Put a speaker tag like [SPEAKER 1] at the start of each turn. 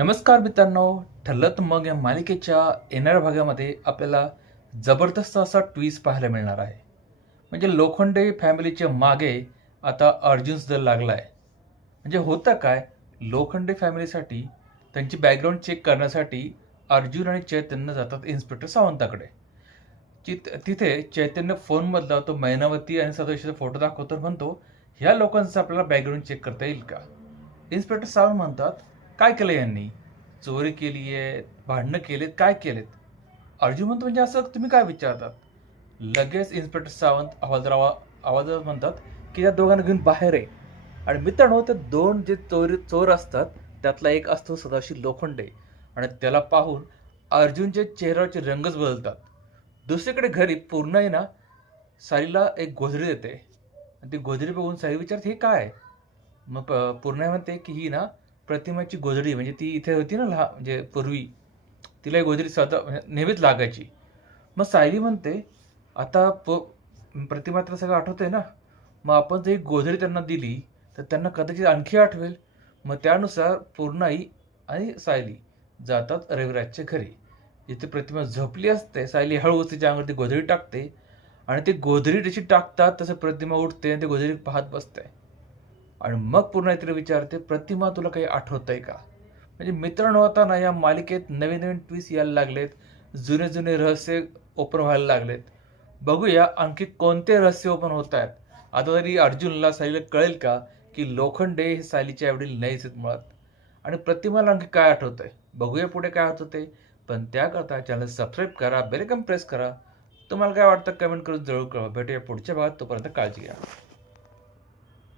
[SPEAKER 1] नमस्कार मित्रांनो ठरलत मग या मालिकेच्या येणाऱ्या भागामध्ये आपल्याला जबरदस्त असा ट्विस्ट पाहायला मिळणार आहे. म्हणजे लोखंडे फॅमिलीच्या मागे आता अर्जुन्स दल लागला आहे म्हणजे होतं काय लोखंडे फॅमिलीसाठी त्यांची बॅकग्राऊंड चेक करण्यासाठी अर्जुन आणि चैतन्य जातात इन्स्पेक्टर सावंताकडे. चित तिथे चैतन्य फोनमधला तो मैनावती आणि सदस्याचा फोटो दाखवतो म्हणतो ह्या लोकांचं आपल्याला बॅकग्राऊंड चेक करता येईल का? इन्स्पेक्टर सावंत म्हणतात काय केलं यांनी? चोरी केली आहे भांडणं केलेत काय केलेत? अर्जुन म्हणतो म्हणजे असं तुम्ही काय विचारतात? लगेच इन्स्पेक्टर सावंत हवालदार आवा म्हणतात की त्या दोघांना घेऊन बाहेर आहे आणि मित्रांनो ते दोन जे चोरी चोर असतात त्यातला एक असतो सदाशिव लोखंडे. आणि त्याला पाहून अर्जुनच्या चेहऱ्यावरचे रंगच बदलतात. दुसरीकडे घरी पूर्ण आहे ना साईला एक गोधडी देते. आणि ती गोधडी बघून साई विचारते हे काय? मग प- पूर्ण म्हणते की ही ना प्रतिमाची गोधडी म्हणजे ती इथे होती ना लहा म्हणजे पूर्वी तिला गोधडी स्वतः म्हणजे नेहमीच लागायची. मग सायली म्हणते आता प प्रतिमा त्याला सगळं आठवतंय ना मग आपण जर गोधडी त्यांना दिली तर त्यांना कदाचित आणखी आठवेल. मग त्यानुसार पूर्णाई आणि सायली जातात रविराजच्या घरी. जिथे प्रतिमा झोपली असते सायली हळूहळू तिच्या अंगावर ती गोधडी टाकते आणि ती गोधडी जशी टाकतात तसं प्रतिमा उठते आणि ती गोधडी पाहत बसते. आणि मग पुन्हा इतर विचारते प्रतिमा तुला काही आठवत आहे का? म्हणजे मित्र नव्हताना ना या मालिकेत नवीन नवीन ट्विस्ट यायला लागलेत. जुने जुने रहस्य ओपन व्हायला लागलेत. बघूया आणखी कोणते रहस्य ओपन होत आहेत. आता तरी अर्जुनला सालीला कळेल का की लोखंडे हे सालीचे आवडील नाहीच आहेत मुळात? आणि प्रतिमाला आणखी काय आठवतंय? बघूया पुढे काय होतं ते पण त्याकरता चॅनल सबस्क्राईब करा बेलकम प्रेस करा. तुम्हाला काय वाटतं कमेंट करून जरूर कळवा. भेटूया पुढच्या भागात. तोपर्यंत काळजी घ्या.